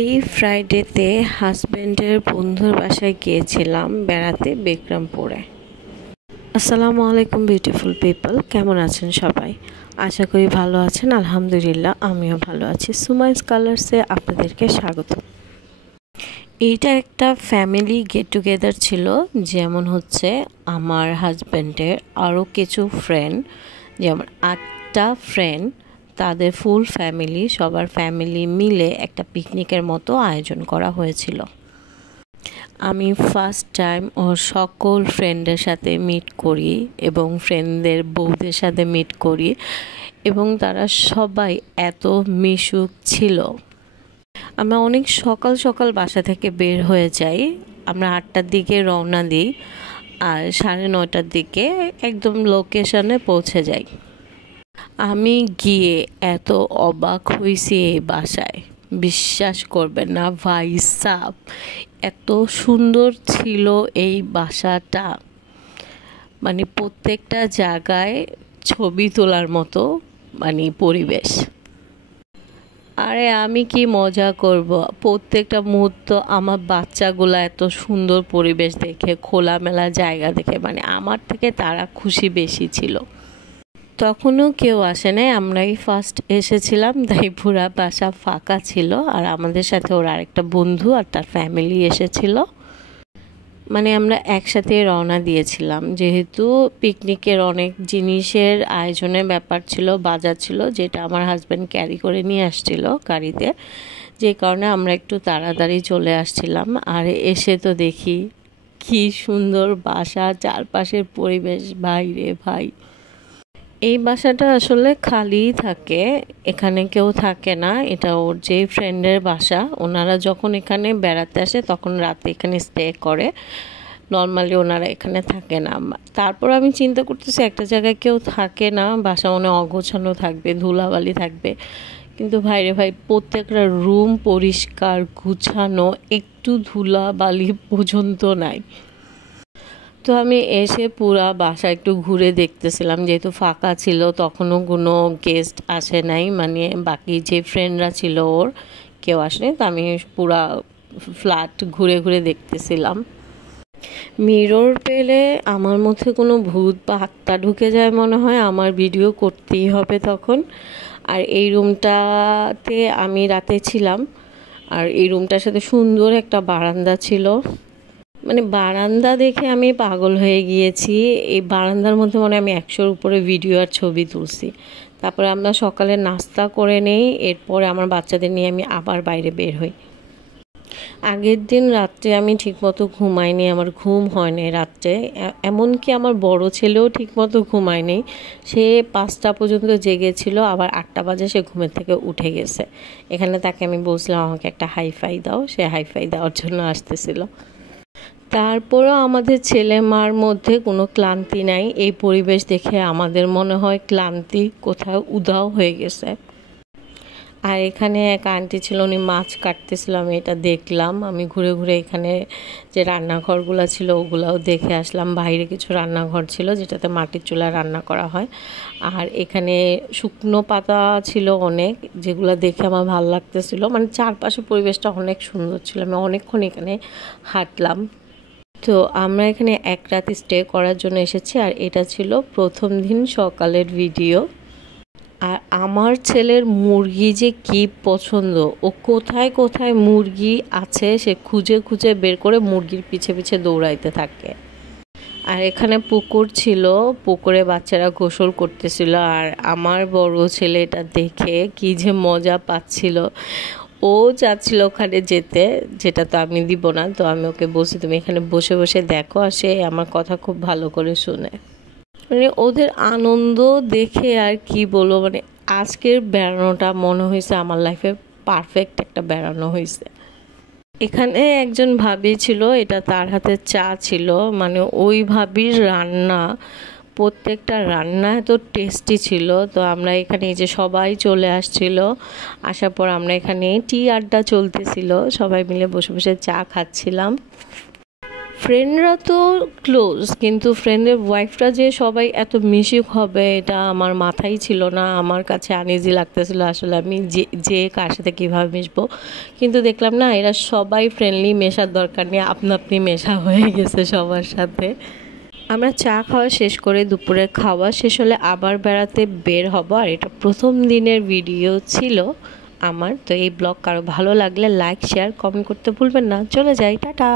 এই ফ্রাইডেতে হাজব্যান্ডের বন্ধুর বাসায় গিয়েছিলাম বেড়াতে বিক্রমপুরে। আসসালামু আলাইকুম বিউটিফুল পিপল, কেমন আছেন সবাই? আশা করি ভালো আছেন। আলহামদুলিল্লাহ, আমিও ভালো আছি। সুমাইস কালার্সে আপনাদেরকে স্বাগত। এইটা একটা ফ্যামিলি গেট টুগেদার ছিল, যেমন হচ্ছে আমার হাজব্যান্ডের আরও কিছু ফ্রেন্ড, যেমন 8টা ফ্রেন্ড, তাদের ফুল ফ্যামিলি, সবার ফ্যামিলি মিলে একটা পিকনিকের মতো আয়োজন করা হয়েছিল। আমি ফার্স্ট টাইম ওর সকল ফ্রেন্ডের সাথে মিট করি এবং ফ্রেন্ডদের বউদের সাথে মিট করি, এবং তারা সবাই এত মিশুক ছিল। আমরা অনেক সকাল সকাল বাসা থেকে বের হয়ে যাই। আমরা 8টার দিকে রওনা দিই আর 9:30টার দিকে একদম লোকেশনে পৌঁছে যাই। আমি গিয়ে এত অবাক হয়েছি এই বাসায়, বিশ্বাস করবেন না ভাই সাব, এত সুন্দর ছিল এই বাসাটা। মানে প্রত্যেকটা জায়গায় ছবি তোলার মতো পরিবেশ। আরে আমি কি মজা করব, প্রত্যেকটা মুহূর্ত আমার বাচ্চাগুলো এত সুন্দর পরিবেশ দেখে, খোলামেলা জায়গা দেখে, আমার থেকে তারা খুশি বেশি ছিল। তখনও কেউ আসে নাই, আমরাই ফার্স্ট এসেছিলাম, তাই পুরা বাসা ফাঁকা ছিল। আর আমাদের সাথে ওর আরেকটা বন্ধু আর তার ফ্যামিলি এসেছিল। আমরা একসাথে রওনা দিয়েছিলাম, যেহেতু পিকনিকের অনেক জিনিসের আয়োজনের ব্যাপার ছিল, বাজার ছিল, যেটা আমার হাজব্যান্ড ক্যারি করে নিয়ে আসছিল গাড়িতে, যে কারণে আমরা একটু তাড়াতাড়ি চলে আসছিলাম। আর এসে তো দেখি কি সুন্দর বাসা, চারপাশের পরিবেশ, ভাই রে ভাই। এই বাসাটা আসলে খালিই থাকে, এখানে কেউ থাকে না। এটা ওর যে ফ্রেন্ডের বাসা, ওনারা যখন এখানে বেড়াতে আসে তখন রাতে এখানে স্টে করে। নর্মালি ওনারা এখানে থাকে না। তারপর আমি চিন্তা করতেছি, একটা জায়গায় কেউ থাকে না, বাসা অনেক অগোছানো থাকবে, ধুলাবালি থাকবে, কিন্তু ভাইরে ভাই প্রত্যেকটা রুম পরিষ্কার গুছানো, একটু ধুলাবালি পর্যন্ত নাই। তো আমি এসে পুরা বাসা একটু ঘুরে দেখতেছিলাম, যেহেতু ফাঁকা ছিল, তখনও কোনো গেস্ট আসে নাই, বাকি যে ফ্রেন্ডরা ছিল ওর কেউ আসেনি। তো আমি পুরা ফ্ল্যাট ঘুরে ঘুরে দেখতেছিলাম। মিরর পেলে আমার মধ্যে কোনো ভূত বা আত্মা ঢুকে যায় মনে হয়, আমার ভিডিও করতেই হবে তখন। আর এই রুমটাতে আমি রাতে ছিলাম, আর এই রুমটার সাথে সুন্দর একটা বারান্দা ছিল। বারান্দা দেখে আমি পাগল হয়ে গিয়েছি। এই বারান্দার মধ্যে আমি 100-র উপরে ভিডিও আর ছবি তুলছি। তারপরে আমরা সকালে নাস্তা করে নেই, এরপরে আমার বাচ্চাদের নিয়ে আমি আবার বাইরে বের হই। আগের দিন রাত্রে আমি ঠিকমতো ঘুমাইনি, আমার ঘুম হয়নি রাত্রে। এমনকি আমার বড় ছেলেও ঠিকমতো ঘুমায়নি, সে 5টা পর্যন্ত জেগেছিল, আবার 8টা বাজে সে ঘুমের থেকে উঠে গেছে। এখানে তাকে আমি বলছিলাম আমাকে একটা হাইফাই দাও, সে হাইফাই দেওয়ার জন্য আসতেছিল। তারপরেও আমাদের ছেলে মার মধ্যে কোনো ক্লান্তি নাই। এই পরিবেশ দেখে আমাদের মনে হয় ক্লান্তি কোথাও উধাও হয়ে গেছে। আর এখানে এক আন্টি ছিল, উনি মাছ কাটতেছিল, আমি এটা দেখলাম। আমি ঘুরে ঘুরে এখানে যে রান্নাঘরগুলো ছিল ওগুলাও দেখে আসলাম। বাইরে কিছু রান্নাঘর ছিল যেটাতে মাটির চুলায় রান্না করা হয়। আর এখানে শুকনো পাতা ছিল অনেক, যেগুলো দেখে আমার ভালো লাগতেছিল। চারপাশে পরিবেশটা অনেক সুন্দর ছিল। আমি অনেকক্ষণ এখানে হাঁটলাম। তো আমরা এখানে এক রাত স্টে করার জন্য এসেছি। আর এটা ছিল প্রথম দিন সকালের ভিডিও। আর আমার ছেলের মুরগি যে কি পছন্দ, ও কোথায় কোথায় মুরগি আছে সে খুঁজে খুঁজে বের করে মুরগির পিছে পিছে দৌড়াইতে থাকে। আর এখানে পুকুর ছিল, পুকুরে বাচ্চারা গোসল করতেছিল। আর আমার বড় ছেলে এটা দেখে কি যে মজা পাচ্ছিল, ও চাচ্ছিল ওখানে যেতে, যেটা তো আমি দিব না। তো আমি ওকে বলছি তুমি এখানে বসে বসে দেখো, আর সে আমার কথা খুব ভালো করে শুনে। ওদের আনন্দ দেখে আর কি বলবো, আজকের বেড়ানোটা মনে হয়েছে আমার লাইফে পারফেক্ট একটা বেড়ানো হয়েছে। এখানে একজন ভাবি ছিল, এটা তার হাতে চা ছিল। ওই ভাবির রান্না, প্রত্যেকটা রান্না এত টেস্টি ছিল। তো আমরা এখানে এই যে সবাই চলে আসছিল, আসার পর আমরা এখানে টি আড্ডা চলতেছিল, সবাই মিলে বসে বসে চা খাচ্ছিলাম। ফ্রেন্ডরা তো ক্লোজ, কিন্তু ফ্রেন্ডের ওয়াইফরা যে সবাই এত মিশুক হবে এটা আমার মাথায় ছিল না। আমার কাছে আনইজি লাগতেছিল আসলে আমি যে কার সাথে কীভাবে মিশবো, কিন্তু দেখলাম না এরা সবাই ফ্রেন্ডলি, মেশার দরকার নেই, আপনা আপনি মেশা হয়ে গেছে সবার সাথে। আমরা চা খাওয়া শেষ করে দুপুরে খাওয়া শেষ হলে আবার বেড়াতে বের হব। আর এটা প্রথম দিনের ভিডিও ছিল আমার। তো এই ব্লগ কারো ভালো লাগলে লাইক শেয়ার কমেন্ট করতে ভুলবেন না। চলে যাই, টাটা।